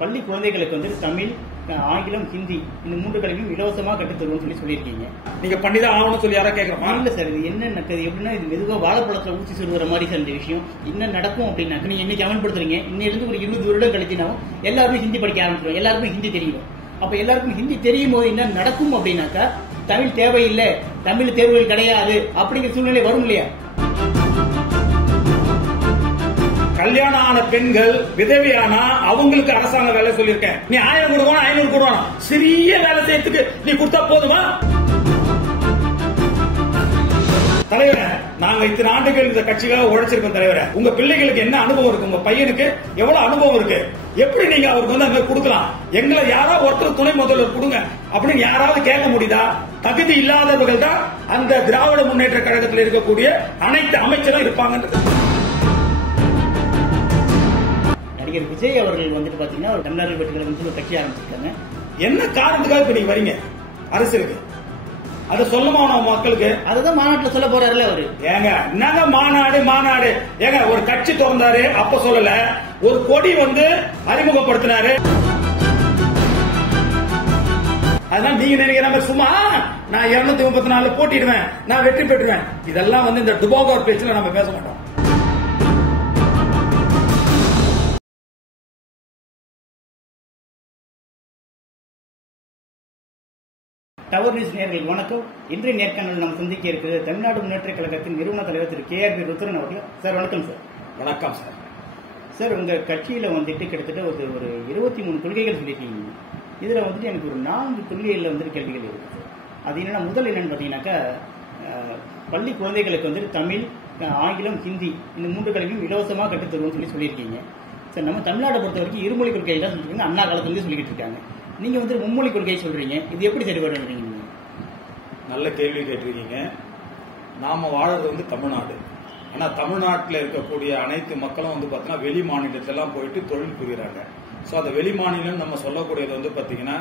பள்ளி குழந்தைகளுக்கு வந்து தமிழ், ஆங்கிலம், ஹிந்தி இந்த 3 கல்வியும் இலவசமா கற்றுத் தருவோம்னு சொல்லியிருக்கீங்க. நீங்க பண்ணிதான் ஆகணும்னு சொல்லி யாரா கேட்கறமா? இல்ல சார், இது என்ன நடக்குது எப்படின்னா, இது மெதுவா வாழைப்பழத்துல ஊசி சொல்லுற மாதிரி சார். இந்த விஷயம் என்ன நடக்கும் அப்படின்னாக்க, நீங்க இன்னைக்கு அமல்படுத்துறீங்க, இன்னிலிருந்து ஒரு 20 வருடம் கழிச்சுனாவும் எல்லாருமே ஹிந்தி படிக்க ஆரம்பிச்சிடும், எல்லாருக்கும் ஹிந்தி தெரியும். அப்ப எல்லாருக்கும் ஹிந்தி தெரியும் போது என்ன நடக்கும் அப்படின்னாக்கா, தமிழ் தேவையில்லை, தமிழ் தேர்வுகள் கிடையாது அப்படிங்கிற சூழ்நிலை வரும் இல்லையா? கல்யாணம் ஆன பெண்கள் விதவியானா அவங்களுக்கு அரசாங்க வேலை சொல்லியிருக்கேன். நீ 1000 கொடுக்கணும், 500 கொடுக்கணும், சிறிய வேலை செய்யறதுக்கு நீ கொடுத்தா போதுமா? தலைவர, நாங்க இத்தனை ஆண்டுகள் இந்த கட்சிக்காக உழைச்சிருக்கோம். தலைவர, உங்க பிள்ளைகளுக்கு என்ன அனுபவம் இருக்கு? உங்க பையனுக்கு எவ்வளவு அனுபவம் இருக்கு? எப்படி நீங்க அவருக்கு வந்து அங்க கொடுக்கலாம்? எங்களை யாராவது ஒருத்தர் துணை முதல்வர் கொடுங்க அப்படின்னு யாராவது கேட்க முடியுதா? தகுதி இல்லாதவர்கள் தான் அந்த திராவிட முன்னேற்ற கழகத்தில் இருக்கக்கூடிய அனைத்து அமைச்சரும் இருப்பாங்க. நடிகர் விஜய் அவர்கள் வந்துட்டு பாத்தீங்கன்னா ஒரு தமிழர்கள் வெற்றிகளுக்கு ஒரு கட்சி ஆரம்பிச்சிருக்காங்க. என்ன காரணத்துக்காக இப்ப நீங்க வரீங்க அரசியலுக்கு? அதை சொல்லுமா மக்களுக்கு? அதுதான் மாநாட்டில் சொல்ல போறாருல அவரு. ஏங்க என்னங்க மாநாடு ஏங்க, ஒரு கட்சி திறந்தாரு அப்ப சொல்லல, ஒரு கொடி வந்து அறிமுகப்படுத்தினாரு. அதனால நீங்க நினைக்கிற சும்மா நான் 234 போட்டிடுவேன், நான் வெற்றி பெற்றுவேன், இதெல்லாம் வந்து இந்த டுபாகோர் பேச்சுல நம்ம பேச மாட்டோம். டவர் நியூஸ் நேயர்களுக்கு வணக்கம். இன்றைய நேர்காணல் நாம் சந்திக்க இருக்கிறது தமிழ்நாடு முன்னேற்ற கழகத்தின் நிறுவன தலைவர் திரு KRB ருத்ரன் அவர்கள். சார் வணக்கம் சார். வணக்கம் சார். சார், உங்க கட்சியில வந்துட்டு கிட்டத்தட்ட ஒரு 23 கொள்கைகள் சொல்லியிருக்கீங்க. இதுல வந்துட்டு எனக்கு ஒரு 4 கொள்கைகள்ல வந்துட்டு கேள்விகள் இருக்கு சார். அது என்னன்னா, முதல் என்னன்னு பாத்தீங்கன்னாக்கா, பள்ளி குழந்தைகளுக்கு வந்துட்டு தமிழ், ஆங்கிலம், ஹிந்தி இந்த 3 கல்வியும் இலவசமா கற்றுத் தருவோம்னு சொல்லியிருக்கீங்க. சார், நம்ம தமிழ்நாட்டை பொறுத்த வரைக்கும் இருமொழி கொள்கை தான் சொல்லிருக்காங்க, அண்ணா காலத்துல சொல்லிட்டு இருக்காங்க. நீங்க வந்து மும்மொழி கொள்கையை சொல்றீங்க, இது எப்படி சரிபடுறீங்க? நல்ல கேள்வி கேட்டிருக்கீங்க. நாம வாழறது வந்து தமிழ்நாடு. ஆனா தமிழ்நாட்டில் இருக்கக்கூடிய அனைத்து மக்களும் வந்து பாத்தீங்கன்னா வெளி மாநிலத்திலாம் போயிட்டு தொழில் புரியுறாங்க. சோ அந்த வெளி மாநிலம் நம்ம சொல்லக்கூடியது வந்து பாத்தீங்கன்னா,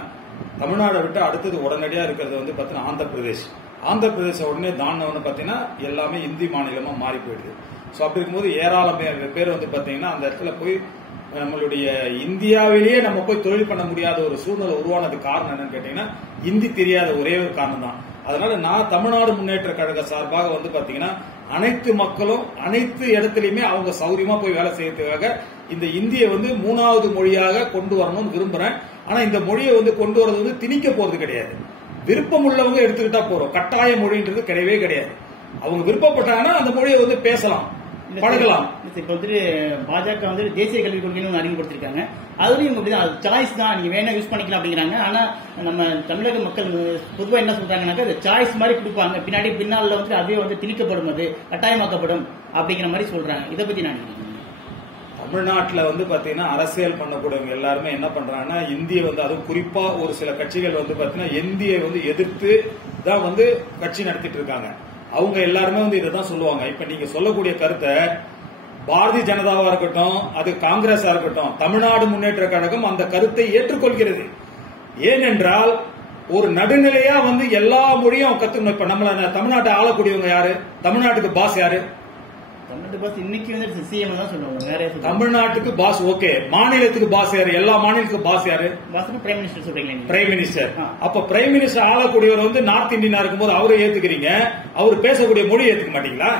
தமிழ்நாடை விட்டு அடுத்தது உடனடியா இருக்கிறது வந்து பாத்தீங்கன்னா ஆந்திர பிரதேச உடனே தாண்டவன்னு பாத்தீங்கன்னா எல்லாமே இந்தி மாநிலமா மாறி போயிடுது. சோ அப்படி இருக்கும்போது ஏராளம் பேர் வந்து பாத்தீங்கன்னா அந்த இடத்துல போய் நம்மளுடைய இந்தியாவிலேயே நம்ம போய் தொழில் பண்ண முடியாத ஒரு சூழ்நிலை உருவானது காரணம் என்னன்னு கேட்டீங்கன்னா, இந்தி தெரியாத ஒரே ஒரு காரணம் தான். அதனால நான் தமிழ்நாடு முன்னேற்ற கழக சார்பாக வந்து பாத்தீங்கன்னா அனைத்து மக்களும் அனைத்து இடத்துலயுமே அவங்க சௌரியமா போய் வேலை செய்யறதுக்காக இந்த இந்தியை வந்து 3வது மொழியாக கொண்டு வரணும்னு விரும்புறேன். ஆனா இந்த மொழியை வந்து கொண்டு வரது வந்து திணிக்க போறது கிடையாது. விருப்பம் உள்ளவங்க எடுத்துக்கிட்டா போறோம். கட்டாய மொழின்றது கிடையவே கிடையாது. அவங்க விருப்பப்பட்டாங்கன்னா அந்த மொழியை வந்து பேசலாம், பழகலாம். இப்ப வந்துட்டு பாஜக வந்து தேசிய கல்விக் கொள்கைன்னு அறிமுகப்படுத்திருக்காங்க. அதுலயும் சாய்ஸ் தான், நீங்க வேணா யூஸ் பண்ணிக்கலாம் அப்படிங்கிறாங்க. ஆனா நம்ம தமிழக மக்கள் பொதுவாக என்ன சொல்றாங்கன்னாக்கா, சாய்ஸ் மாதிரி கொடுப்பாங்க, பின்னால வந்து அதே வந்து திணிக்கப்படும், அது கட்டாயமாக்கப்படும் அப்படிங்கிற மாதிரி சொல்றாங்க. இதை பத்தி நான் தமிழ்நாட்டில் வந்து பாத்தீங்கன்னா அரசியல் பண்ணக்கூடியவங்க எல்லாருமே என்ன பண்றாங்கன்னா, இந்தியை வந்து அதுவும் குறிப்பா ஒரு சில கட்சிகள் வந்து பாத்தீங்கன்னா இந்தியை வந்து எதிர்த்து தான் வந்து கட்சி நடத்திட்டு இருக்காங்க. அவங்க எல்லாருமே வந்து இதைதான் சொல்லுவாங்க. இப்ப நீங்க சொல்லக்கூடிய கருத்தை பாரதிய ஜனதாவா இருக்கட்டும், அது காங்கிரஸா இருக்கட்டும், தமிழ்நாடு முன்னேற்ற கழகம் அந்த கருத்தை ஏற்றுக்கொள்கிறது. ஏனென்றால் ஒரு நடுநிலையா வந்து எல்லா மொழியும் கத்துக்கணும். இப்ப நம்மள தமிழ்நாட்டை ஆளக்கூடியவங்க யாரு? தமிழ்நாட்டுக்கு பாஸ் யாரு? இன்னைக்கு வந்து சிஎம் தான் சொல்லுவாங்க. தமிழ்நாட்டுக்கு பாஸ் ஓகே, மாநிலத்துக்கு பாஸ் யாரு? எல்லா மாநிலத்துக்கும் பாஸ் யாரு? பிரைம் மினிஸ்டர் சொல்றீங்க. Prime minister. அப்ப பிரைம் மினிஸ்டர் ஆளக்கூடியவர் வந்து நார்த் இந்தியனா இருக்கும்போது அவரை ஏத்துக்கிறீங்க, அவர் பேசக்கூடிய மொழி ஏத்துக்க மாட்டீங்களா?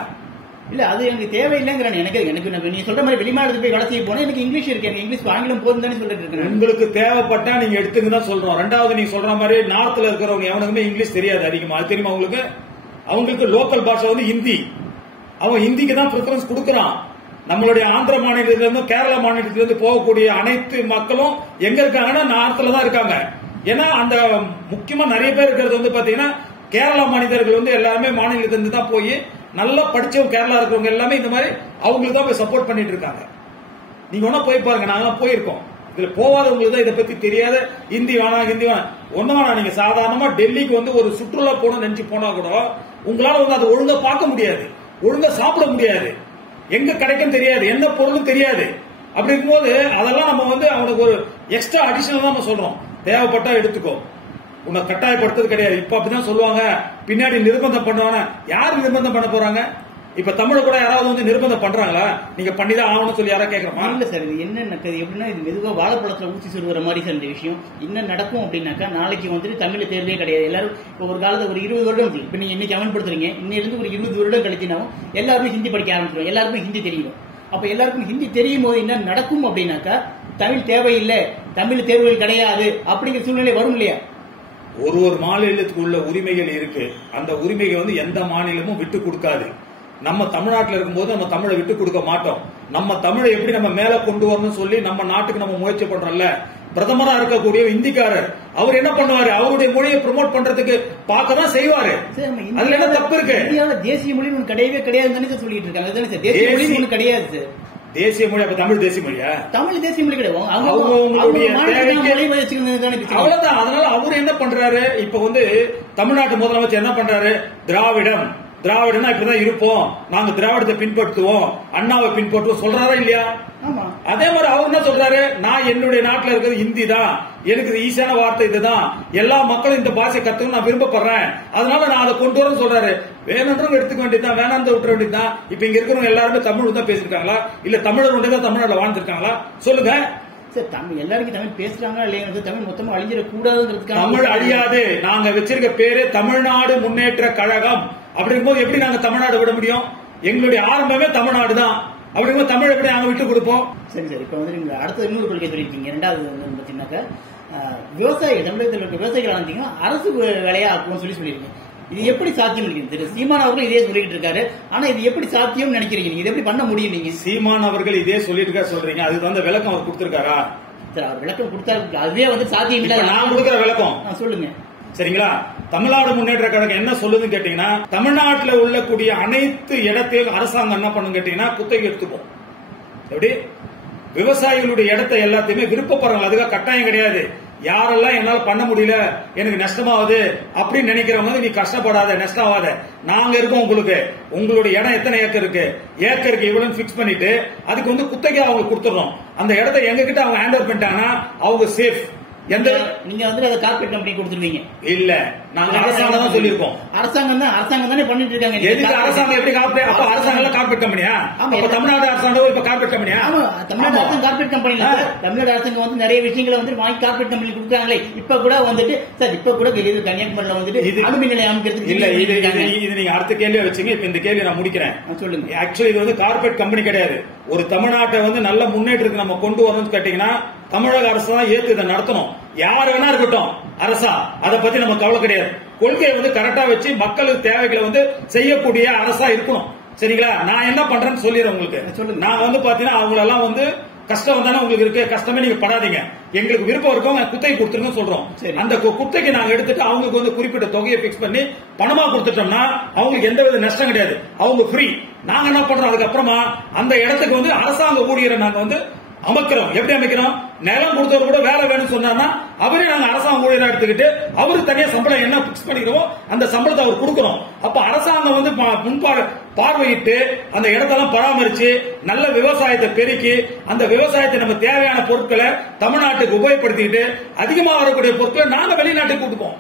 இல்ல, அது எனக்கு தேவையில்லைங்கிறேன். எனக்கு நீங்க சொல்ற மாதிரி வெளிமாநிலத்துக்கு போய் வேலை செய்ய போனா எனக்கு இங்கிலீஷ் இருக்கு, எனக்கு இங்கிலீஷ் ஆங்கிலம் போதும் தானே சொல்லிட்டு இருக்கேன். உங்களுக்கு தேவைப்பட்டா நீங்க எடுத்துங்க தான் சொல்றோம். ரெண்டாவது நீங்க சொல்ற மாதிரி நார்த்ல இருக்கிறவங்க எவனுக்குமே இங்கிலீஷ் தெரியாது அதிகமா, அது தெரியுமா உங்களுக்கு? அவங்களுக்கு லோக்கல் பாஷை வந்து ஹிந்தி, அவன் ஹிந்திக்கு தான் பிரிஃபரன்ஸ் கொடுக்கறான். நம்மளுடைய ஆந்திர மாநிலத்திலிருந்து கேரளா மாநிலத்திலிருந்து போகக்கூடிய அனைத்து மக்களும் எங்க இருக்காங்கன்னா நார்த்ல தான் இருக்காங்க. ஏன்னா அந்த முக்கியமா நிறைய பேர் இருக்கிறது வந்து பாத்தீங்கன்னா கேரளா மனிதர்கள் வந்து எல்லாருமே மாநிலத்திலிருந்து தான் போய் நல்லா படிச்சவங்க கேரளா இருக்கிறவங்க எல்லாமே இந்த மாதிரி அவங்களுக்கு தான் போய் சப்போர்ட் பண்ணிட்டு இருக்காங்க. நீங்க ஒன்னா போய் பாருங்க, நாங்க போயிருக்கோம். இதுல போவாதவங்களுக்கு தான் இதை பத்தி தெரியாத ஹிந்தி வேணாம் ஒன்னும் வேணாம். நீங்க சாதாரணமா டெல்லிக்கு வந்து ஒரு சுற்றுலா போகணும்னு நினைச்சு போனா கூட உங்களால வந்து அதை ஒழுங்கா பார்க்க முடியாது, ஒழுங்கா சாப்பிட முடியாது, எங்க கிடைக்கும் தெரியாது, என்ன பொருளும் தெரியாது. அப்படி இருக்கும்போது அதெல்லாம் நம்ம வந்து அவனுக்கு ஒரு எக்ஸ்ட்ரா அடிஷனல் தான் நம்ம சொல்றோம். தேவைப்பட்டா எடுத்துக்கோ, உன்னை கட்டாயப்படுத்துறது கிடையாது. இப்ப அப்படிதான் சொல்லுவாங்க, பின்னாடி நிர்பந்தம் பண்ணுவாங்க. யாரு நிர்பந்தம் பண்ண போறாங்க? இப்ப தமிழ கூட யாராவது வந்து நிர்பந்தம் பண்றாங்களா? நீங்க பண்ணிதான் ஆகணும்னு சொல்லி யாராவது கேட்கறோமா? இல்ல சார், இது என்ன எப்படின்னா இது மெதுவா வாழைப்பழத்துல ஊசி சொல்லுற மாதிரி சார் இந்த விஷயம். என்ன நடக்கும் அப்படின்னாக்கா, நாளைக்கு வந்துட்டு தமிழ் தேர்வே கிடையாது. எல்லாரும் இப்போ ஒரு காலத்துல ஒரு 20 வருடம் இப்ப நீங்க இன்னைக்கு அமல்படுத்துறீங்க, இன்னிலிருந்து ஒரு 20 வருடம் கழிச்சுனாவும் எல்லாருமே ஹிந்தி படிக்க ஆரம்பிச்சிடும், எல்லாருமே ஹிந்தி தெரியும். அப்ப எல்லாருக்கும் ஹிந்தி தெரியும் போது என்ன நடக்கும் அப்படின்னாக்கா, தமிழ் தேவையில்லை, தமிழ் தேர்வுகள் கிடையாது அப்படிங்கிற சூழ்நிலை வரும் இல்லையா? ஒரு மாநிலத்துக்கு உள்ள உரிமைகள் இருக்கு. அந்த உரிமைகள் வந்து எந்த மாநிலமும் விட்டு கொடுக்காது. நம்ம தமிழ்நாட்டில் இருக்கும்போது நம்ம தமிழை விட்டு கொடுக்க மாட்டோம். நம்ம தமிழை எப்படி நம்ம மேல கொண்டு வரணும்னு சொல்லி நம்ம நாட்டுக்கு நம்ம முயற்சி பண்றோம்ல. பிரதமரா இருக்கக்கூடிய இந்திக்காரர் அவர் என்ன பண்ணுவாரு? அவருடைய மொழியை ப்ரமோட் பண்றதுக்கு பார்க்கதான் செய்வாரு. அதுல என்ன தப்பு இருக்கு? இந்தியாவில் தேசிய மொழி ஒன்று கிடையவே கிடையாதுன்னு சொல்லிட்டு இருக்காங்க. தேசிய மொழி ஒன்று கிடையாது சார். தேசிய மொழி அப்ப தமிழ் தேசிய மொழியா? தமிழ் தேசிய மொழி கிடையாது. அவ்வளவுதான். அதனால அவரு என்ன பண்றாரு? இப்ப வந்து தமிழ்நாட்டு முதலமைச்சர் என்ன பண்றாரு? திராவிடம்னா இப்பதான் இருப்போம், நாங்க திராவிடத்தை பின்பற்றுவோம், அண்ணாவை பின்பற்றுவோம் சொல்றாரா இல்லையா? அதே மாதிரி அவர் என்ன சொல்றாரு? நான் என்னுடைய நாட்டில் இருக்கிறது ஹிந்தி தான், எனக்கு ஈஸியான வார்த்தை இதுதான், எல்லா மக்களும் இந்த பாஷை கத்துக்கணும் நான் விரும்பப்படுறேன், அதனால நான் அதை கொண்டு வரேன்னு சொல்றாரு. வேணுன்றவங்க எடுத்துக்க வேண்டியதுதான், வேணாம் விட்டுற வேண்டியதுதான். இப்ப இங்க இருக்கிறவங்க எல்லாருமே தமிழ் தான் பேசிருக்காங்களா? இல்ல தமிழர் ஒன்றே தான் தமிழ்நாட்டில் வாழ்ந்துருக்காங்களா? சொல்லுங்க. தமிழ் எல்லாருக்கும் தமிழ் பேசுறாங்க இல்லையா? தமிழ் மொத்தமா அழிஞ்சிடக்கூடாதுங்கிறதுக்காக. தமிழ் அழியாது. நாங்க வச்சிருக்க பேரு தமிழ்நாடு முன்னேற்ற கழகம். அப்படிங்கும்போது எப்படி நாங்க தமிழ்நாடு விட முடியும்? எங்களுடைய ஆரம்பமே தமிழ்நாடு தான். அப்படிங்கும்போது தமிழ் எப்படி நாங்க விட்டு கொடுப்போம்? சரி சார், இப்ப வந்து நீங்க அடுத்த இன்னொரு கொள்கை சொல்லிருக்கீங்க. ரெண்டாவது வந்து பாத்தீங்கன்னாக்க, விவசாயிகள் தமிழகத்தில் இருக்க விவசாயிகள் வந்தீங்கன்னா அரசு வேலையா ஆக்குவோம் சொல்லிருக்கீங்க. இது எப்படி சாத்தியம் நினைக்கிறீங்க? திரு சீமான் அவர்கள் இதே சொல்லிட்டு இருக்காரு. ஆனா இது எப்படி சாத்தியம் நினைக்கிறீங்க? இது எப்படி பண்ண முடியும்? நீங்க சீமான் அவர்கள் இதே சொல்லிட்டு இருக்காரு சொல்றீங்க, அதுக்கு வந்து விளக்கம் அவர் கொடுத்திருக்காரா? விளக்கம் கொடுத்தா அதுவே வந்து சாத்தியம் இல்ல. நான் கொடுக்கிற விளக்கம் சொல்லுங்க சரிங்களா? தமிழ்நாடு முன்னேற்ற கழகம் என்ன சொல்லுதுன்னு கேட்டீங்கன்னா, தமிழ்நாட்டில் உள்ளக்கூடிய அனைத்து இடத்தையும் அரசாங்கம் என்ன பண்ணும் கேட்டீங்கன்னா குத்தகை எடுத்துக்கும். எப்படி? விவசாயிகளுடைய இடத்தை எல்லாத்தையுமே விருப்பப்படுறாங்க, அதுக்காக கட்டாயம் கிடையாது. யாரெல்லாம் என்னால பண்ண முடியல, எனக்கு நஷ்டமாவது அப்படின்னு நினைக்கிறவங்க நீ கஷ்டப்படாத, நஷ்டம் ஆகாத, நாங்க இருக்கோம் உங்களுக்கு. உங்களுடைய இடம் எத்தனை ஏக்கர் இருக்கு, ஏக்கருக்கு இவ்வளவு பிக்ஸ் பண்ணிட்டு அதுக்கு வந்து குத்தகை அவங்க கொடுத்துறோம். அந்த இடத்தை எங்க கிட்ட அவங்க ஹேண்ட் ஓவர் பண்ணிட்டாங்கன்னா அவங்க சேஃப். எந்த நீங்க வந்து அதை கார்பரேட் கம்பெனி கொடுத்துருவீங்க இல்ல, நாங்க அரசாங்கம் தான் சொல்லிருக்கோம். அரசாங்கம் தானே பண்ணிட்டு இருக்காங்க. எதுக்கு அரசாங்கம் எப்படி கார்பரேட்? அப்ப அரசாங்கம் கார்பரேட் கம்பெனியா? அப்ப தமிழ்நாடு அரசாங்கம் இப்ப கார்பரேட் கம்பெனியா? தமிழ்நாடு அரசாங்கம் கார்பரேட் கம்பெனி. தமிழ்நாடு அரசாங்கம் வந்து நிறைய விஷயங்களை வந்து வாங்கி கார்பரேட் கம்பெனி கொடுத்தாங்களே. இப்ப கூட வந்துட்டு சார், இப்ப கூட வெளியே கன்னியாகுமரியில வந்துட்டு அணுமின் நிலையம் அமைக்கிறதுக்கு இல்ல. இது நீங்க அடுத்த கேள்வியா வச்சுங்க. இப்ப இந்த கேள்வி நான் முடிக்கிறேன். சொல்லுங்க. ஆக்சுவலி இது வந்து கார்பரேட் கம்பெனி கிடையாது. ஒரு தமிழ்நாட்டை வந்து நல்ல முன்னேற்றத்துக்கு நம்ம கொண்டு வரணும்னு கேட்டீங்கன்னா தமிழக அரசு தான் ஏத்து இதை நடத்தணும். யார் வேணா இருக்கட்டும் அரசா, அதை பத்தி நம்ம கவலை கிடையாது. கொள்கையை வந்து கரெக்டா வச்சு மக்களுக்கு தேவைகளை வந்து செய்யக்கூடிய அரசா இருக்கணும். சரிங்களா? நான் என்ன பண்றேன்னு சொல்லிடுறேன் உங்களுக்கு. நான் வந்து பாத்தீங்கன்னா அவங்களெல்லாம் வந்து கஷ்டம் வந்தானே உங்களுக்கு இருக்கு, கஷ்டமே நீங்க படாதீங்க, எங்களுக்கு விருப்பம் இருக்கவங்க குத்தகை கொடுத்துருங்க சொல்றோம். அந்த குத்தகை நாங்க எடுத்துட்டு அவங்களுக்கு வந்து குறிப்பிட்ட தொகையை பிக்ஸ் பண்ணி பணமா கொடுத்துட்டோம்னா அவங்களுக்கு எந்த வித நஷ்டம் கிடையாது, அவங்க ஃப்ரீ. நாங்க என்ன பண்றோம், அதுக்கப்புறமா அந்த இடத்துக்கு வந்து அரசாங்க ஊழியரை நாங்க வந்து அமைக்கிறோம். எப்படி அமைக்கிறோம்? நிலம் கொடுத்தவர் கூட வேலை வேணும்னு சொன்னா அவரே நாங்க அரசாங்க ஊழியரா எடுத்துக்கிட்டு அவருக்கு தனியா சம்பளம் என்ன பிக்ஸ் பண்ணிக்கிறோமோ அந்த சம்பளத்தை அவர் கொடுக்கிறோம். அப்ப அரசாங்கம் வந்து பார்வையிட்டு அந்த இடத்தெல்லாம் பராமரிச்சு நல்ல விவசாயத்தை பெருக்கி அந்த விவசாயத்தை நம்ம தேவையான பொருட்களை தமிழ்நாட்டுக்கு உபயோகப்படுத்திட்டு அதிகமாக வரக்கூடிய பொருட்களை நாங்க வெளிநாட்டுக்கு கொடுப்போம்,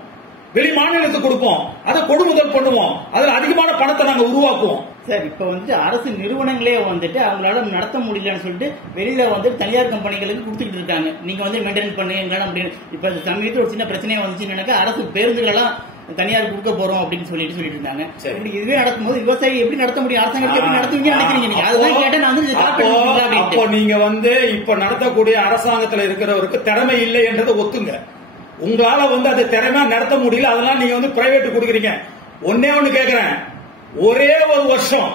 வெளி மாநிலத்துக்கு கொடுப்போம், அதை கொள்முதல் பண்ணுவோம், அதுல அதிகமான பணத்தை நாங்க உருவாக்குவோம். சார், இப்ப வந்துட்டு அரசு நிறுவனங்களே வந்துட்டு அவங்களால நடத்த முடியலன்னு சொல்லிட்டு வெளியில வந்து தனியார் கம்பெனிகளுக்கு கொடுத்துட்டு இருக்காங்க. நீங்க வந்து மெயின்டைன் பண்ணு எங்களால முடியும். இப்ப சமயத்தில் ஒரு சின்ன பிரச்சனையா வந்துச்சுன்னு அரசு பேருந்துகளெல்லாம் தனியார் கொடுக்க போறோம் அப்படின்னு சொல்லிட்டு இருந்தாங்க. இதுவே நடக்கும்போது விவசாயி எப்படி நடத்த முடியும்? அரசாங்கத்தை எப்படி நடத்துவீங்க நினைக்கிறீங்க நீங்க? அதுதான் கேட்டேன் நான் வந்து. அப்போ நீங்க வந்து இப்ப நடத்தக்கூடிய அரசாங்கத்துல இருக்கிறவருக்கு திறமை இல்லை என்றதை ஒத்துங்க. உங்களால வந்து அதை திறமையா நடத்த முடியல, அதெல்லாம் நீங்க வந்து பிரைவேட் கொடுக்குறீங்க. ஒன்னே ஒண்ணு கேக்குறேன், ஒரே ஒரு வருஷம்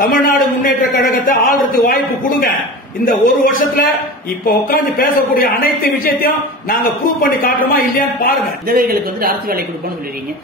தமிழ்நாடு முன்னேற்ற கழகத்தை ஆள்றதுக்கு வாய்ப்பு கொடுங்க. இந்த ஒரு வருஷத்துல இப்ப உட்கார்ந்து பேசக்கூடிய அனைத்து விஷயத்தையும் நாங்க ப்ரூவ் பண்ணி காட்டுறோமா இல்லையான்னு பாருங்க. விதவைகளுக்கு வந்து அரசு வேலை கொடுப்போம்னு சொல்லிருக்கீங்க.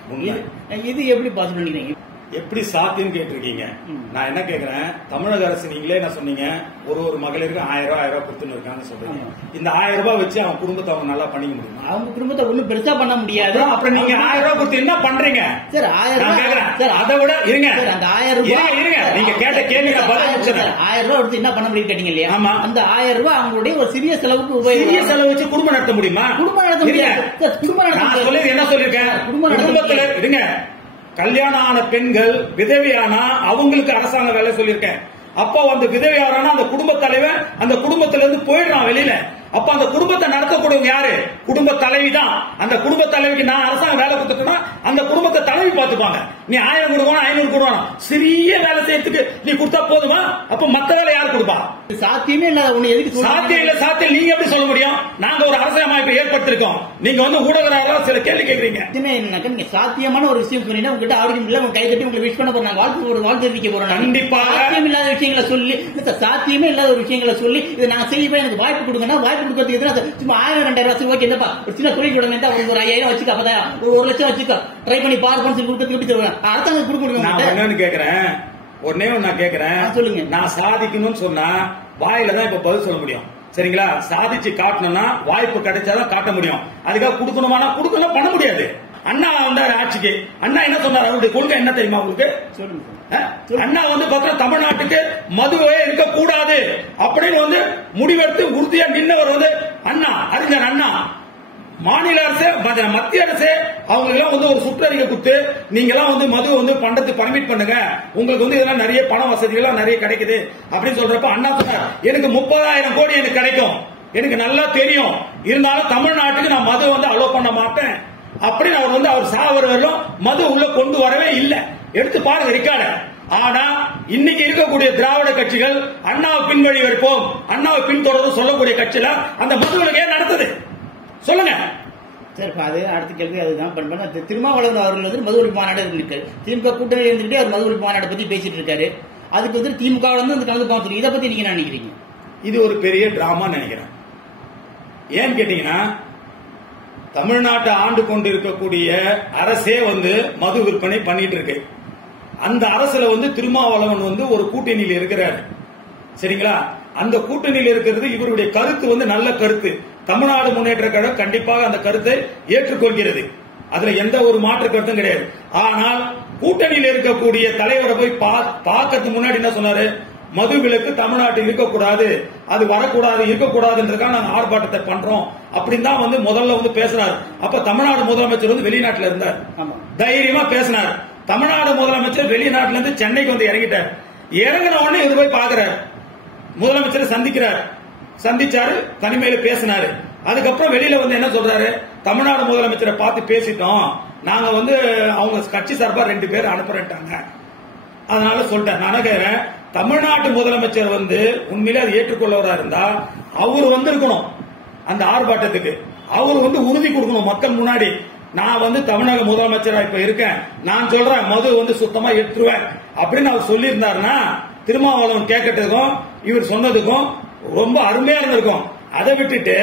இது எப்படி பாசிபிள் பண்ணிக்கிறீங்க? எப்படி சாத்தியம் கேட்டிருக்கீங்க. நான் என்ன கேக்குறேன், தமிழக அரசு நீங்களே என்ன சொன்னீங்க, ஒரு மகளிருக்கு 1000 ரூபாய் கொடுத்துன்னு இருக்கான்னு சொல்றீங்க. இந்த 1000 ரூபாய் வச்சு அவங்க குடும்பத்தை அவங்க நல்லா பண்ணிக்க முடியும்? அவங்க குடும்பத்தை ஒண்ணும் பெருசா பண்ண முடியாது. அப்புறம் நீங்க 1000 ரூபாய் கொடுத்து என்ன பண்றீங்க சார்? 1000 ரூபாய் அதை விட இருங்க, அந்த 1000 ரூபாய் இருங்க, நீங்க கேட்ட கேள்வி 1000 ரூபாய் கொடுத்து என்ன பண்ண முடியும் கேட்டீங்க இல்லையா? ஆமா. அந்த 1000 ரூபாய் அவங்களுடைய ஒரு சிறிய செலவுக்கு சிறிய செலவு வச்சு குடும்பம் நடத்த முடியுமா? குடும்பம் நடத்த முடியாது. என்ன சொல்லிருக்கேன், குடும்பத்துல இருங்க, கல்யாணம் ஆன பெண்கள் விதவையானா அவங்களுக்கு அரசாங்க வேலை சொல்லியிருக்கேன். அப்போ அந்த விதவையானா அந்த குடும்ப தலைவன் அந்த குடும்பத்தில இருந்து போயிடுறான் வெளியில. அப்ப அந்த குடும்பத்தை நடத்தக்கூடியவங்க யாரு? குடும்ப தலைவி தான். அந்த குடும்ப தலைவிக்கு நான் அரசாங்கம் வேலை கொடுத்துட்டேன்னா அந்த குடும்பத்தை தலைவி பார்த்துப்பாங்க. நீ 1000 கொடுக்கணும் 500 கொடுக்கணும் சிறிய வேலை செய்யறதுக்கு நீ கொடுத்தா போதுமா? அப்ப மத்த வேலை யாரு கொடுப்பா? சாத்தியமே இல்ல. சாத்தியம் இல்ல. சாத்தியம் நீங்க எப்படி சொல்ல முடியும்? நாங்க ஒரு அரசியல் அமைப்பை ஏற்படுத்திருக்கோம். நீங்க ஊடகராக சில கேள்வி கேட்கறீங்க. என்னன்னாக்க நீங்க சாத்தியமான ஒரு விஷயம் சொன்னீங்கன்னா உங்ககிட்ட ஆரோக்கியம் இல்ல, உங்க கை கட்டி உங்களை விஷ் பண்ண போறாங்க, வாழ்த்து தெரிவிக்க போறோம். கண்டிப்பாக சாத்தியம் இல்லாத விஷயங்களை சொல்லி, சாத்தியமே இல்லாத ஒரு விஷயங்களை சொல்லி இதை நான் செய்யப்ப எனக்கு வாய்ப்பு கொடுங்கன்னா வாய்ப்பு கொடுக்கறதுக்கு சும்மா 1000-2000 ஓகே இல்லப்பா ஒரு சின்ன தொழில் தொடங்க ஒரு 5000 வச்சுக்க, அப்பதான் ஒரு 1 லட்சம் வச்சுக்க ட்ரை பண்ணி பார்ப்போம் சொல்லி கொடுத்து அரசாங்கம் கொடுக்க. நான் என்னன்னு கேக்குறேன், ஒன்னே நான் கேக்குறேன், சொல்லுங்க. நான் சாதிக்கணும்னு சொன்னா வாயில தான் இப்ப பதில் சொல்ல முடியும். சரிங்களா? சாதிச்சு காட்டணும்னா வாய்ப்பு கிடைச்சாதான் காட்ட முடியும். அதுக்காக கொடுக்கணுமானா கொடுக்கலாம் பண்ண முடியாது. அண்ணா வந்தாரு ஆட்சிக்கு. அண்ணா என்ன சொன்னார்? அவருடைய கொள்கை என்ன தெரியுமா உங்களுக்கு? சொல்லுங்க. அண்ணா பார்த்தா தமிழ்நாட்டுக்கு மதுவே இருக்கக்கூடாது அப்படின்னு முடிவெடுத்து உறுதியா நின்னவர் அண்ணா, அறிஞர் அண்ணா. மாநில அரசு மத்திய அரசு அவங்க எல்லாம் ஒரு சுற்றறிக்கை கொடுத்து நீங்க எல்லாம் மது பண்றதுக்கு பர்மிட் பண்ணுங்க, உங்களுக்கு இதெல்லாம் நிறைய பண வசதிகள் நிறைய கிடைக்குது அப்படின்னு சொல்றப்ப அண்ணா சொன்னார், எனக்கு 30,000 கோடி எனக்கு கிடைக்கும், எனக்கு நல்லா தெரியும், இருந்தாலும் தமிழ்நாட்டுக்கு நான் மது அலோ பண்ண மாட்டேன் அப்படின்னு அவர் சாவர வரலும் மது உள்ள கொண்டு வரவே இல்லை. எடுத்து பாருங்க ரெக்கார்டு. ஆனா இன்னைக்கு இருக்கக்கூடிய திராவிட கட்சிகள் அண்ணாவை பின்வழி வைப்போம், அண்ணாவை பின்தொடர்ந்து சொல்லக்கூடிய கட்சியில அந்த மதுவிலக்கு ஏன் நடத்துது சொல்லுங்க. சரி, அது அடுத்த கேள்வி அதுதான். திருமாவளவன் அவர்கள் மது ஒழிப்பு மாநாடு இருக்காரு, திமுக கூட்டணி இருந்துகிட்டே அவர் மது ஒழிப்பு மாநாடு பத்தி பேசிட்டு இருக்காரு. அதுக்கு திமுக கலந்து பார்த்து இதை பத்தி நீங்க என்ன நினைக்கிறீங்க? இது ஒரு பெரிய டிராமா நினைக்கிறேன். ஏன்னு கேட்டீங்கன்னா தமிழ்நாட்டை ஆண்டு கொண்டு இருக்கக்கூடிய அரசே மது விற்பனை பண்ணிட்டு இருக்கு. அந்த அரசுல திருமாவளவன் ஒரு கூட்டணியில் இருக்கிறார். சரிங்களா? அந்த கூட்டணியில் இருக்கிறது இவருடைய கருத்து நல்ல கருத்து. தமிழ்நாடு முன்னேற்ற கழகம் கண்டிப்பாக அந்த கருத்தை ஏற்றுக்கொள்கிறது. அதுல எந்த ஒரு மாற்று கருத்தும் கிடையாது. ஆனால் கூட்டணியில் இருக்கக்கூடிய தலைவரை போய் பார்க்கறதுக்கு முன்னாடி என்ன சொன்னாரு? மது விலக்கு தமிழ்நாட்டில் இருக்கக்கூடாது, அது வரக்கூடாது, இருக்கக்கூடாதுன்றதுக்காக நாங்க ஆர்ப்பாட்டத்தை பண்றோம் அப்படின்னு தான் முதல்ல பேசினார். அப்ப தமிழ்நாடு முதலமைச்சர் வெளிநாட்டுல இருந்தார், தைரியமா பேசினார். தமிழ்நாடு முதலமைச்சர் வெளிநாட்டுல இருந்து சென்னைக்கு இறங்கிட்டார். இறங்கின உடனே இது போய் பாக்குறாரு, முதலமைச்சரை சந்திக்கிறார். சந்திச்சாரு, தனிமையில பேசினாரு. அதுக்கப்புறம் வெளியில என்ன சொல்றாரு? தமிழ்நாடு முதலமைச்சரை பார்த்து பேசிட்டோம், நாங்க அவங்க கட்சி சார்பா 2 பேர் அனுப்புறேன்ட்டாங்க, அதனால சொல்லிட்டேன். நான் கேக்குறேன், தமிழ்நாட்டு முதலமைச்சர் உண்மையிலே அதை ஏற்றுக்கொள்ளவரா இருந்தா அவர் இருக்கணும் அந்த ஆர்ப்பாட்டத்துக்கு. அவர் உறுதி கொடுக்கணும் மக்கள் முன்னாடி, நான் தமிழக முதலமைச்சரா இப்ப இருக்கேன், நான் சொல்றேன் மது சுத்தமா எடுத்துருவேன் அப்படின்னு அவர் சொல்லி இருந்தாருன்னா திருமாவளவன் கேட்கறதுக்கும் இவர் சொன்னதுக்கும் ரொம்ப அருமையா இருந்திருக்கும். அதை விட்டுட்டு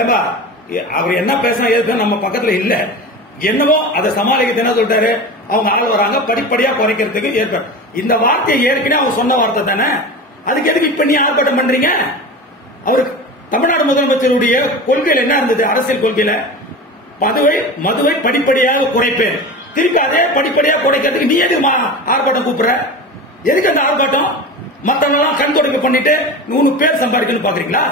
ஏபா அவர் என்ன பேசினா நம்ம பக்கத்துல இல்ல, என்னவோ அதை சமாளிக்கிறது என்ன சொல்லிட்டாரு? அவங்க ஆள் வராங்க, படிப்படியா குறைக்கிறதுக்கு ஏற்பாடு. இந்த வார்த்தையை ஏற்கனவே அவங்க சொன்ன வார்த்தை தானே, அதுக்கு எதுக்கு இப்ப நீ ஆர்ப்பாட்டம் பண்றீங்க? அவருக்கு தமிழ்நாடு முதலமைச்சருடைய கொள்கையில் என்ன இருந்தது? அரசியல் கொள்கையில மதுவை படிப்படியாக குறைப்பேன். திருப்பி அதே படிப்படியாக குறைக்கிறதுக்கு நீ எதுக்கு ஆர்ப்பாட்டம் கூப்பிடுற? எதுக்கு அந்த ஆர்ப்பாட்டம்? மத்தவங்க கண் தொடர்பு பண்ணிட்டு 100 பேர் சம்பாதிக்கணும் பாக்குறீங்களா?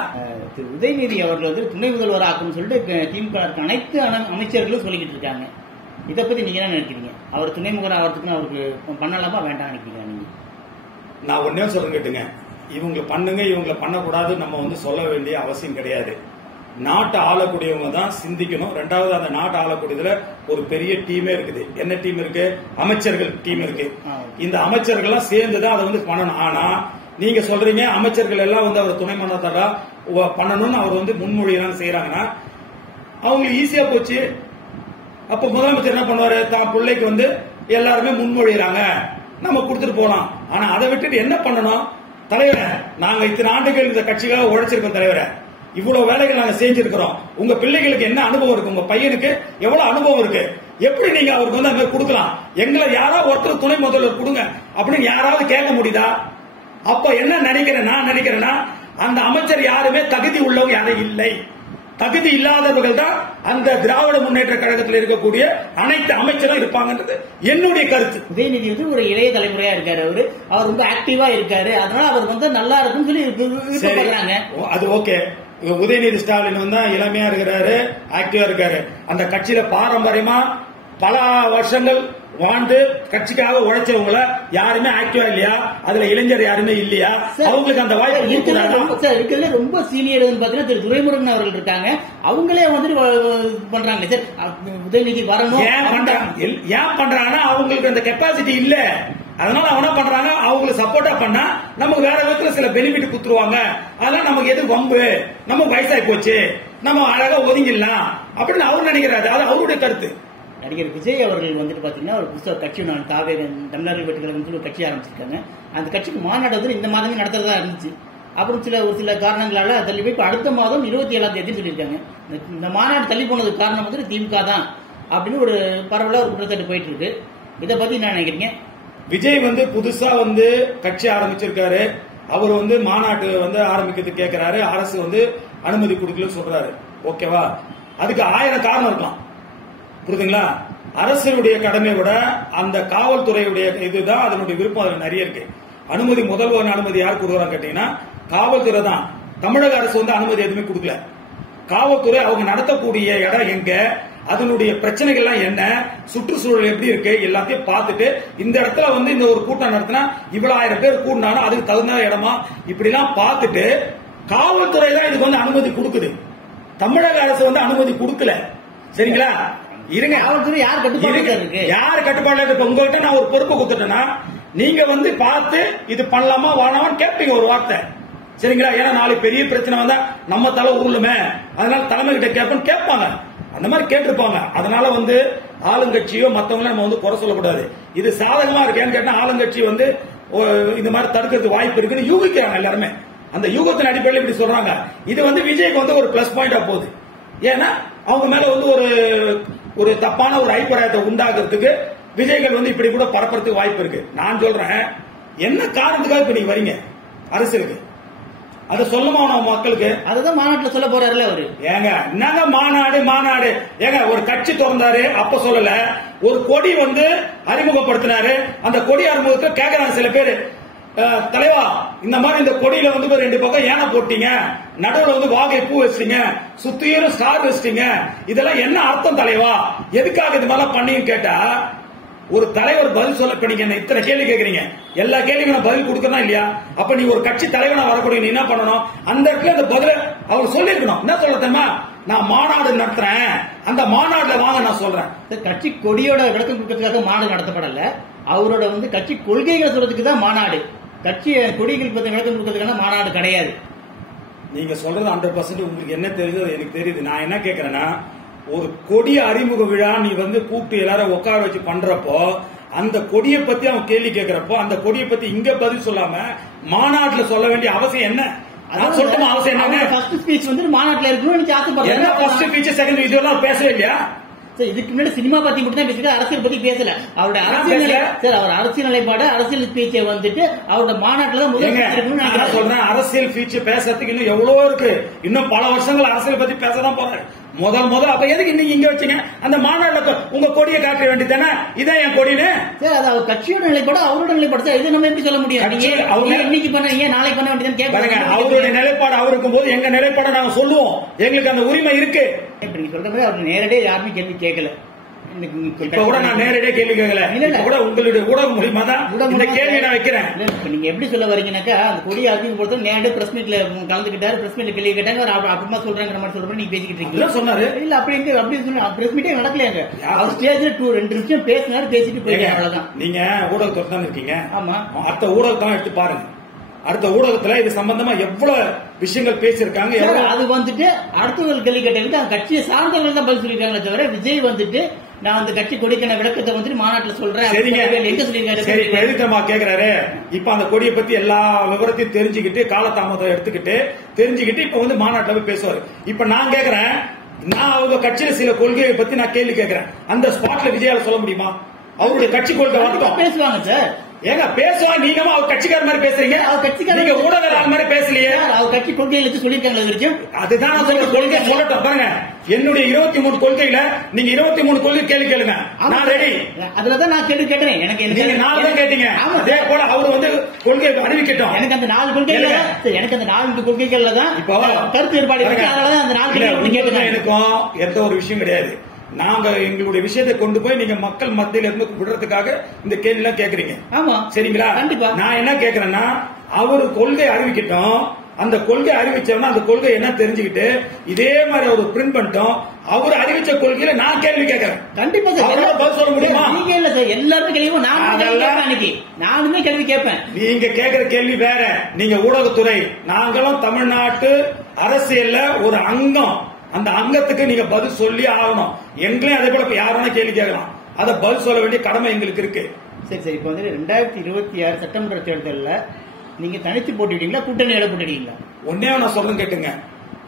உதயநிதி அவர்கள் துணை முதல்வர் ஆக்கும் சொல்லிட்டு திமுக அனைத்து அமைச்சர்களும் சொல்லிக்கிட்டு இருக்காங்க. இதை பத்தி நீங்க என்ன நினைக்கிறீங்க? அவர் துணை முதல்வர் ஆகிறதுக்கு அவருக்கு பண்ணலாமா வேண்டாம் நினைக்கிறீங்க நீங்க? நான் ஒன்னே சொல்றேன் கேட்டுங்க, இவங்க பண்ணுங்க இவங்களை பண்ணக்கூடாது நம்ம சொல்ல வேண்டிய அவசியம் கிடையாது. நாட்டை ஆளக்கூடியவங்க தான் சிந்திக்கணும். ரெண்டாவது அந்த நாட்டை ஆளக்கூடியதுல ஒரு பெரிய டீமே இருக்குது. என்ன டீம் இருக்கு? அமைச்சர்கள் டீம் இருக்கு. இந்த அமைச்சர்கள் சேர்ந்துதான் அதை பண்ணணும். ஆனா நீங்க சொல்றீங்க அமைச்சர்கள் எல்லாம் அவர் துணை மன்னத்தரா பண்ணணும்னு அவர் முன்மொழிதான் செய்யறாங்கன்னா அவங்களுக்கு ஈஸியா போச்சு. அப்ப முதலமைச்சர் என்ன பண்ணுவாரு? தான் பிள்ளைக்கு எல்லாருமே முன்மொழிறாங்க, நம்ம கொடுத்துட்டு போலாம். ஆனா அதை விட்டுட்டு என்ன பண்ணணும்? தலைவரை, நாங்க இத்தனை ஆண்டுகள் இந்த கட்சிக்காக உழைச்சிருக்கோம் தலைவரை, இவ்வளவு வேலைகள் நாங்க செஞ்சிருக்கிறோம், உங்க பிள்ளைகளுக்கு என்ன அனுபவம் இருக்கு, உங்க பையனுக்கு எவ்வளவு அனுபவம் இருக்கு, எப்படி நீங்க அவருக்கு அந்த மாதிரி கொடுக்கலாம்? எங்களை யாராவது ஒருத்தர் துணை முதல்வர் கொடுங்க அப்படின்னு யாராவது கேட்க முடியுதா? அப்ப என்ன நினைக்கிறேன்? நான் நினைக்கிறேன்னா அந்த அமைச்சர் யாருமே தகுதி உள்ளவங்க யாரும் இல்லை. தகுதி இல்லாதவர்கள் தான் அந்த திராவிட முன்னேற்ற கழகத்தில் இருக்கக்கூடிய அனைத்து அமைச்சரும் இருப்பாங்கன்றது என்னுடைய கருத்து. உதயநிதி ஒரு இளைய தலைமுறையா இருக்காரு, அவர் ரொம்ப ஆக்டிவா இருக்காரு, அதனால அவர் நல்லா இருக்குன்னு சொல்லி அது ஓகே. உதயநிதி ஸ்டாலின் இளமையா இருக்கிறாரு, ஆக்டிவா இருக்காரு. அந்த கட்சியில பாரம்பரியமா பல வருஷங்கள் வாழ்ந்து கட்சிக்காக உழைச்சவங்கள யாருமே ஆக்டிவா இல்லையா? அதுல இளைஞர் யாருமே இல்லையா? அவங்களுக்கு அந்த வாய்ப்பு இருக்கிறதுல ரொம்ப சீனியர் பாத்தீங்கன்னா திரு துரைமுருகன் அவர்கள் இருக்காங்க. அவங்களே வந்துட்டு பண்றாங்க சார், உதயநிதி வரணும். ஏன் பண்றாங்கன்னா அவங்களுக்கு அந்த கெப்பாசிட்டி இல்ல. அதனால அவன பண்றாங்க, அவங்களுக்கு சப்போர்ட்டா பண்ணா நமக்கு வேற விதத்துல சில பெனிஃபிட் குடுத்துருவாங்க. அதெல்லாம் நமக்கு எது வம்பு, நம்ம வயசாகி போச்சு, நம்ம அழகா ஒதுங்கிடலாம் அப்படின்னு அவர் நினைக்கிறாரு. அது அவருடைய கருத்து. நடிகர் விஜய் அவர்கள் வந்துட்டு பாத்தீங்கன்னா ஒரு புதுசாக கட்சி தமிழர்கள் வெட்டுக்கழகம் ஒரு கட்சி ஆரம்பிச்சிருக்காங்க. அந்த கட்சிக்கு மாநாடு வந்து இந்த மாதமே நடத்துறதா இருந்துச்சு. அப்புறம் ஒரு சில காரணங்களால தள்ளி போய் அடுத்த மாதம் 27ஆம் தேதி சொல்லியிருக்காங்க. இந்த மாநாடு தள்ளி போனதுக்கு காரணம் வந்து திமுக தான் அப்படின்னு ஒரு பரவலா ஒரு குற்றச்சாட்டு போயிட்டு இருக்கு. இதை பத்தி என்ன நினைக்கிறீங்க? விஜய் வந்து புதுசா வந்து கட்சி ஆரம்பிச்சிருக்காரு. அவர் வந்து மாநாட்டு வந்து ஆரம்பிக்கிறது கேட்கிறாரு. அரசு வந்து அனுமதி கொடுக்கலன்னு சொல்றாரு. ஓகேவா? அதுக்கு 1000 காரணம் இருக்கலாம். புரியுதுங்களா? அரசுடைய கடமை விட அந்த காவல்துறையுடைய இதுதான் அதனுடைய விருப்பம். அதுல நிறைய இருக்கு. அனுமதி முதல்வர் அனுமதி யார் கொடுக்குறாங்க கேட்டீங்கன்னா காவல்துறை தான். தமிழக அரசு வந்து அனுமதி எதுவுமே கொடுக்கல. காவல்துறை அவங்க நடத்தக்கூடிய இடம் எங்க, அதனுடைய பிரச்சனைகள்லாம் என்ன, சுற்றுச்சூழல் எப்படி இருக்கு எல்லாத்தையும் பார்த்துட்டு இந்த இடத்துல வந்து இந்த ஒரு கூட்டம் நடத்தினா இவ்வளவு 1000 பேர் கூட்டினாலும் அதுக்கு தகுந்த இடமா இப்படி எல்லாம் பார்த்துட்டு காவல்துறை தான் இதுக்கு வந்து அனுமதி கொடுக்குது. தமிழக அரசு வந்து அனுமதி கொடுக்கல. சரிங்களா? இருங்க, காவல்துறை யார் கட்டுப்பாடு இருக்கு? யார் கட்டுப்பாடு இருக்கு? உங்ககிட்ட நான் ஒரு பொறுப்பு கொடுத்துட்டேன்னா நீங்க வந்து பார்த்து இது பண்ணலாமா வாழாமான்னு கேட்பீங்க ஒரு வார்த்தை. சரிங்களா? ஏன்னா நாளைக்கு பெரிய பிரச்சனை வந்தா நம்ம தலை உருளுமே, அதனால தலைமை கிட்ட கேட்போம் கேட்பாங்க. அந்த மாதிரி கேட்டிருப்பாங்க. அதனால வந்து ஆளுங்கட்சியோ மத்தவங்கள நம்ம வந்து குறை சொல்லக்கூடாது. இது சாதகமா இருக்கேன்னு கேட்டா ஆளுங்கட்சி வந்து இந்த மாதிரி தடுக்கிறதுக்கு வாய்ப்பு இருக்குன்னு யூகிக்கிறாங்க எல்லாருமே. அந்த யூகத்தின் அடிப்படையில் இப்படி சொல்றாங்க. இது வந்து விஜய்க்கு வந்து ஒரு பிளஸ் பாயிண்டா போகுது. ஏன்னா அவங்க மேல வந்து ஒரு தப்பான ஒரு அபிப்பிராயத்தை உண்டாக்குறதுக்கு விஜய்கள் வந்து இப்படி கூட பரப்புறதுக்கு வாய்ப்பு இருக்கு. நான் சொல்றேன், என்ன காரணத்துக்காக இப்ப நீங்க வரீங்க அரசியலுக்கு? அதை சொல்லுமா நம்ம மக்களுக்கு? அதுதான் மாநாட்டில் சொல்ல போறாருல அவரு. ஏங்க என்னங்க மாநாடு ஏங்க ஒரு கட்சி திறந்தாரு அப்ப சொல்லல, ஒரு கொடி வந்து அறிமுகப்படுத்தினாரு. அந்த கொடி அறிமுகத்தை கேட்கறாங்க சில பேரு, தலைவா இந்த மாதிரி இந்த கொடியில வந்து 2 பக்கம் ஏன போட்டீங்க, நடுவுல வந்து வாகை பூ வச்சிட்டீங்க, சுத்தியும் ஸ்டார் வச்சிட்டீங்க, இதெல்லாம் என்ன அர்த்தம் தலைவா, எதுக்காக இது மாதிரி பண்ணீங்க கேட்டா ஒரு தலைவர் பதில் சொல்ல. இப்ப நீங்க இத்தனை கேள்வி கேட்கறீங்க, எல்லா கேள்விக்கும் நான் பதில் கொடுக்கணும் இல்லையா? அப்ப நீ ஒரு கட்சி தலைவனா வரக்கூடிய நீ என்ன பண்ணணும்? அந்த இடத்துல அந்த பதில அவர் சொல்லிருக்கணும். என்ன சொல்ல தெரியுமா? நான் மாநாடு நடத்துறேன், அந்த மாநாடுல வாங்க நான் சொல்றேன். கட்சி கொடியோட விளக்கம் கொடுக்கறதுக்காக மாநாடு நடத்தப்படல, அவரோட வந்து கட்சி கொள்கைகளை சொல்றதுக்கு தான் மாநாடு. கட்சி கொடிகள் பத்தி விளக்கம் கொடுக்கறதுக்கான மாநாடு கிடையாது. நீங்க சொல்றது 100% உங்களுக்கு என்ன தெரியுது எனக்கு தெரியுது. நான் என்ன கேட்கறேன்னா, ஒரு கொடி அறிமுக விழா நீ வந்து கூப்பிட்டு எல்லாரும் உட்கார வச்சு பண்றப்போ அந்த கொடியை பத்தி அவன் கேள்வி கேட்கிறப்போ அந்த கொடியை பத்தி இங்க பதில் சொல்லாம மாநாட்டுல சொல்ல வேண்டிய அவசியம் என்ன? நான் சொல்லிட்டு அவசியம் என்ன? ஃபர்ஸ்ட் ஸ்பீச் வந்து மாநாட்டுல இருக்கணும்னு ஆசைப்படுறேன். என்ன ஃபர்ஸ்ட் ஸ்பீச் செகண்ட் இதெல்லாம் பேசவே இல்லையா? இதுக்கு முன்னாடி சினிமா பத்தி மட்டும் தான் பேசிட்டு அரசியல் பத்தி பேசல. அவருடைய அரசியல் நிலைப்பாடு அரசியல் ஸ்பீச்சை வந்துட்டு அவரோட மாநாட்டுல தான் முதல் சொல்றேன். அரசியல் ஸ்பீச் பேசுறதுக்கு இன்னும் எவ்வளவு இருக்கு. இன்னும் பல வருஷங்கள் அரசியல் பத்தி பேசதான் போறேன். முதல் அப்ப எதுக்கு நீங்க இங்க வச்சீங்க? அந்த மாநாட்டுல உங்க கொடியை காட்ட வேண்டியதானே? இதான் என் கொடின்னு. சரி, அது அவர் கட்சியோட நிலைப்பாடு அவரோட நிலைப்பாடு. இது நம்ம எப்படி சொல்ல முடியும்? அவங்க இன்னைக்கு பண்ண நாளைக்கு பண்ண வேண்டியதான் கேட்பாங்க. அவருடைய நிலைப்பாடு அவர் இருக்கும் போது எங்க நிலைப்பாடை நாங்க சொல்லுவோம். எங்களுக்கு அந்த உரிமை இருக்கு. இப்ப நீங்க சொல்ற மாதிரி அவர் நேரடியாக யாருமே கேள்வி கேட்கல. இப்ப கூட நான் நேரடியாக கேள்வி கேட்கல. கூட உங்களுடைய ஊடகம் மூலியமா தான் இந்த கேள்வி நான் வைக்கிறேன். நீங்க எப்படி சொல்ல வரீங்கன்னாக்கா அந்த கொடி அறிமுகப்படுத்த நேரடியாக பிரஸ் மீட்ல கலந்துக்கிட்டாரு, பிரஸ் மீட்ல கேள்வி கேட்டாங்க, அப்புறமா சொல்றாங்க மாதிரி சொல்ற நீங்க பேசிக்கிட்டு இருக்கீங்க சொன்னாரு. இல்ல அப்படி சொன்ன பிரஸ் மீட்டே நடக்கலையாங்க. அவர் ஸ்டேஜ்ல 2 நிமிஷம் பேசினாரு, பேசிட்டு போயிருக்காங்க. அவ்வளவுதான். நீங்க ஊடகத்தை தான் இருக்கீங்க. ஆமா, அடுத்த ஊடகத்தான் எடுத்து பாருங்க. அடுத்த ஊடகத்துல இது சம்பந்தமா எவ்வளவு விஷயங்கள் பேசியிருக்காங்க. அது வந்துட்டு அடுத்தவர்கள் கேள்வி கேட்டதுக்கு அந்த கட்சியை சார்ந்தவர்கள் தான் பதில் சொல்லியிருக்காங்களே தவிர விஜய் வந்துட்டு நான் அந்த கட்சி கொடிக்கான விளக்கத்தை வந்துட்டு மாநாட்டில் சொல்றேன் எங்க சொல்லியிருக்காரு எதுக்கமா கேக்குறாரு. இப்ப அந்த கொடியை பத்தி எல்லா விவரத்தையும் தெரிஞ்சுக்கிட்டு காலதாமதம் தெரிஞ்சுக்கிட்டு இப்ப வந்து மாநாட்டில் போய் பேசுவாரு. இப்ப நான் கேக்குறேன், நான் அவங்க கட்சியில சில கொள்கையை பத்தி நான் கேள்வி கேட்கிறேன். அந்த ஸ்பாட்ல விஜயால சொல்ல முடியுமா? அவருடைய கட்சி கொள்கை பேசுவாங்க சார். ஏங்க பேசுவா, நீங்க அவர் கட்சிக்கார மாதிரி பேசுறீங்க. அவர் கட்சிக்கார ஊடகரால் மாதிரி பேசலையே. அவர் கட்சி கொள்கையில வச்சு சொல்லிருக்காங்க. அதுதான் நான் சொல்ற கொள்கை சொல்லட்டும் பாருங்க. என்னுடைய 23 கொள்கையில நீங்க 23 கொள்கை கேள்வி கேளுங்க, நான் ரெடி. அதுலதான் நான் கேள்வி கேட்டேன். எனக்கு நீங்க 4 தான் கேட்டீங்க. அதே போல அவர் வந்து கொள்கை அறிவிக்கட்டும். எனக்கு அந்த 4 கொள்கைகள் எனக்கு அந்த 4 கொள்கைகள்ல தான் இப்போ கருத்து ஏற்பாடு இருக்கு. அதனாலதான் அந்த 4 கேள்வி கேட்டுங்க. எனக்கும் எந்த ஒரு விஷயம் கிடையாது. நாங்க எங்களுடைய விஷயத்தை கொண்டு போய் நீங்க மக்கள் மத்தியில இருந்து விடுறதுக்காக இந்த கேள்வி எல்லாம் கேக்குறீங்க. ஆமா, சரிங்களா? கண்டிப்பா. நான் என்ன கேக்குறேன்னா, அவரு கொள்கை அறிவிக்கட்டும், அந்த கொள்கை அறிவிச்சவனா அந்த கொள்கை என்ன தெரிஞ்சுக்கிட்டு இதே மாதிரி ஒரு பிரிண்ட் பண்ணிட்டோம். அவர் அறிவிச்ச கொள்கையில நான் கேள்வி கேட்கிறேன். கண்டிப்பா சார். அவரால பதில் சொல்ல முடியுமா? நீங்க இல்ல சார், எல்லாருமே கேள்வி நானுமே கேள்வி கேட்பேன். நீங்க கேட்கிற கேள்வி வேற. நீங்க ஊடகத்துறை, நாங்களும் தமிழ்நாட்டு அரசியல்ல ஒரு அங்கம். அந்த அங்கத்துக்கு நீங்க பதில் சொல்லி ஆகணும். எங்களையும் அதே போல யாரும் கேள்வி கேட்கலாம். அதை பதில் சொல்ல வேண்டிய கடமை எங்களுக்கு இருக்கு. சரி சரி. இப்ப வந்து 2026 சட்டமன்ற தேர்தலில் நீங்க தனித்து போட்டிட்டீங்களா, கூட்டணியில போட்டிட்டீங்களா? ஒன்னே நான் சொல்றேன் கேட்டுங்க.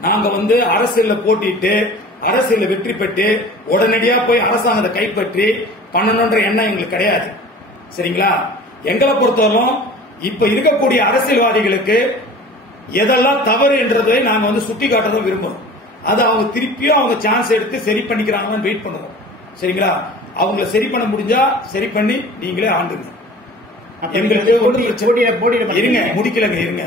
நாங்க வந்து அரசியல்ல போட்டிட்டு அரசியல்ல வெற்றி பெற்று உடனடியா போய் அரசாங்கத்தை கைப்பற்றி பண்ணணும்ன்ற எண்ணம் எங்களுக்கு கிடையாது. சரிங்களா? எங்களை பொறுத்தவரைக்கும் இப்ப இருக்கக்கூடிய அரசியல்வாதிகளுக்கு எதெல்லாம் தவறு என்றதை நாங்க வந்து சுட்டி காட்டதான் விரும்புறோம். அதை அவங்க திருப்பியும் அவங்க சான்ஸ் எடுத்து சரி பண்ணிக்கிறாங்கன்னு வெயிட் பண்ணுவோம். சரிங்களா? அவங்களை சரி பண்ண முடிஞ்சா சரி பண்ணி நீங்களே ஆண்டுங்க. எங்களுக்கு இருங்க, முடிக்கலங்க, இருங்க,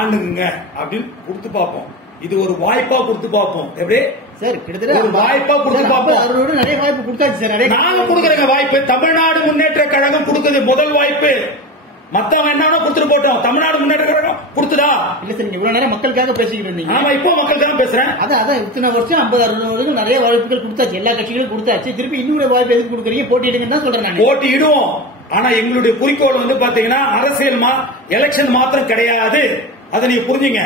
ஆண்டுங்க அப்படின்னு கொடுத்து பார்ப்போம். இது ஒரு வாய்ப்பா கொடுத்து பார்ப்போம். எப்படி சார்? கிட்டத்தட்ட ஒரு வாய்ப்பா கொடுத்து பார்ப்போம். அவரோட நிறைய வாய்ப்பு கொடுத்தாச்சு சார். நிறைய நாங்க கொடுக்குறங்க வாய்ப்பு. தமிழ்நாடு முன்னேற்ற கழகம் கொடுக்குது முதல் வாய்ப்பு. மத்தவங்க என்ன கொடுத்துட்டு போட்டோம். தமிழ்நாடு முன்னேற்ற கழகம் கொடுத்துதா? இல்ல சார், நீங்க இவ்வளவு நேரம் மக்களுக்காக பேசிக்கிட்டு இருந்தீங்க. ஆமா, இப்போ மக்களுக்காக பேசுறேன். அதான் இத்தனை வருஷம் 50-60 வருஷம் நிறைய வாய்ப்புகள் கொடுத்தாச்சு, எல்லா கட்சிகளும் கொடுத்தாச்சு. திருப்பி இன்னொரு வாய்ப்பு எதுக்கு கொடுக்குறீங்க? போட்டியிடுங்கன்னு தான் சொல்றேன். போட்டியிடுவோம். ஆனா எங்களுடைய குறிக்கோள் வந்து பாத்தீங்கன்னா அரசியல் எலெக்ஷன் மாத்திரம் கிடையாது. அதை நீங்க புரிஞ்சுங்க.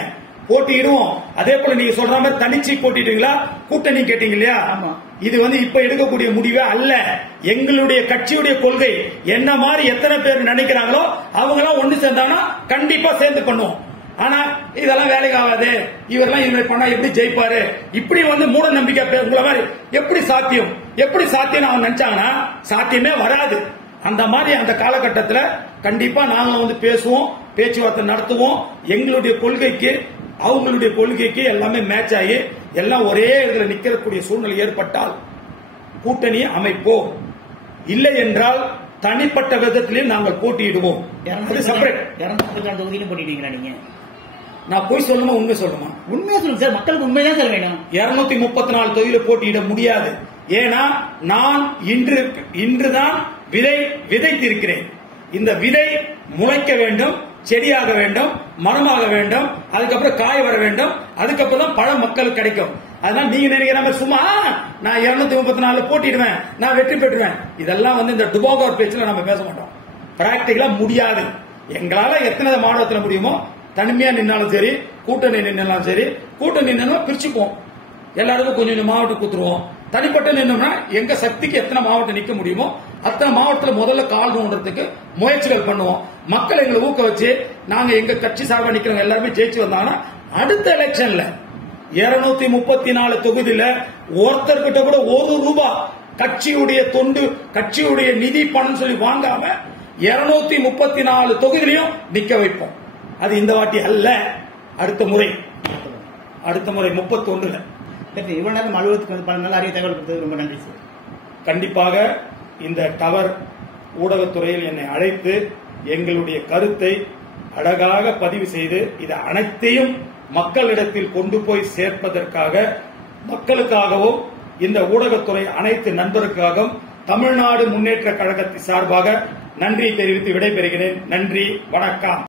போட்டியிடுவோம். அதே போல நீங்க சொல்ற மாதிரி தனிச்சு போட்டிட்டீங்களா, கூட்டணி கேட்டீங்க இல்லையா? ஆமா. இது வந்து இப்ப எடுக்கக்கூடிய முடிவே அல்ல. எங்களுடைய கட்சியுடைய கொள்கை என்ன மாதிரி எத்தனை பேர் நினைக்கிறாங்களோ அவங்க எல்லாம் ஒண்ணு சேர்ந்தாங்கன்னா கண்டிப்பா சேர்ந்து பண்ணுவோம். ஆனா இதெல்லாம் வேலைக்கு ஆகாது, இவரெல்லாம் இவங்க பண்ணா எப்படி ஜெயிப்பாரு, இப்படி வந்து மூட நம்பிக்கை உங்களை மாதிரி எப்படி சாத்தியம் அவங்க நினைச்சாங்கன்னா சாத்தியமே வராது. அந்த மாதிரி அந்த காலகட்டத்தில் கண்டிப்பா நாங்க வந்து பேசுவோம், பேச்சுவார்த்தை நடத்துவோம். எங்களுடைய கொள்கைக்கு அவங்களுடைய கொள்கைக்கு எல்லாமே மேட்ச் ஆகி எல்லாம் ஒரே இடத்துல நிற்கக்கூடிய சூழ்நிலை ஏற்பட்டால் கூட்டணி அமைப்போம். இல்லை என்றால் தனிப்பட்ட விதத்திலேயே நாங்கள் போட்டியிடுவோம். 254 தொகுதியிலும் போட்டிட்டீங்களா நீங்க? நான் போய் சொல்லணுமா உண்மை சொல்லணுமா? உண்மையா சொல்லுங்க சார், மக்களுக்கு உண்மைதான் சார் வேணும். 234 தொகுதியில போட்டியிட முடியாது. ஏன்னா நான் இன்றுதான் விதைத்திருக்கிறேன். இந்த விதை முளைக்க வேண்டும், செடியாக வேண்டும், மரமாக வேண்டும், அதுக்கப்புறம் காய் வர வேண்டும், அதுக்கப்புறம் தான் பழம் மக்களுக்கு கிடைக்கும். அதனால நீங்க நினைக்கிற சும்மா நான் 234 போட்டிடுவேன், நான் வெற்றி பெற்றுவேன், இதெல்லாம் வந்து இந்த டுபாகோர் பேச்சுல நம்ம பேச மாட்டோம். பிராக்டிகலா முடியாது. எங்களால எத்தனை மாவட்டத்தில் முடியுமோ தனிமையா நின்னாலும் சரி, கூட்டணி நின்னாலும் சரி, கூட்டணி நின்னா பிரிச்சுப்போம். எல்லாருக்கும் கொஞ்சம் மாவட்டம் கொடுத்துருவோம். தனிப்பட்ட நின்னோம்னா எங்க சக்திக்கு எத்தனை மாவட்டம் நிக்க முடியுமோ அத்தனை மாவட்டத்தில் முதல்ல கால் ஊன்றதுக்கு முயற்சிகள் பண்ணுவோம். மக்கள் எங்களை ஊக்க வச்சு நாங்க எங்க கட்சி சார்பா நிக்கிறவங்க எல்லாருமே ஜெயிச்சு வந்தாங்கன்னா அடுத்த எலெக்ஷன்ல 234 தொகுதியில ஒருத்தர்கிட்ட கூட ₹1 கட்சியுடைய தொண்டு, கட்சியுடைய நிதி பணம் சொல்லி வாங்காம 234 தொகுதியிலையும் நிக்க வைப்போம். அது இந்த வாட்டி அல்ல, அடுத்த முறை 31ல. இவ்வளவு நேரம் அலுவலகத்துக்கு வந்து பல நல்ல அறிய தகவல் கொடுத்தது ரொம்ப நன்றி சார். கண்டிப்பாக இந்த டவர் ஊடகத்துறையில் என்னை அழைத்து எங்களுடைய கருத்தை அழகாக பதிவு செய்து இதை அனைத்தையும் மக்களிடத்தில் கொண்டு போய் சேர்ப்பதற்காக, மக்களுக்காகவும் இந்த ஊடகத்துறை அனைத்து நண்பருக்காகவும் தமிழ்நாடு முன்னேற்ற கழகத்தின் சார்பாக நன்றி தெரிவித்து விடைபெறுகிறேன். நன்றி, வணக்கம்.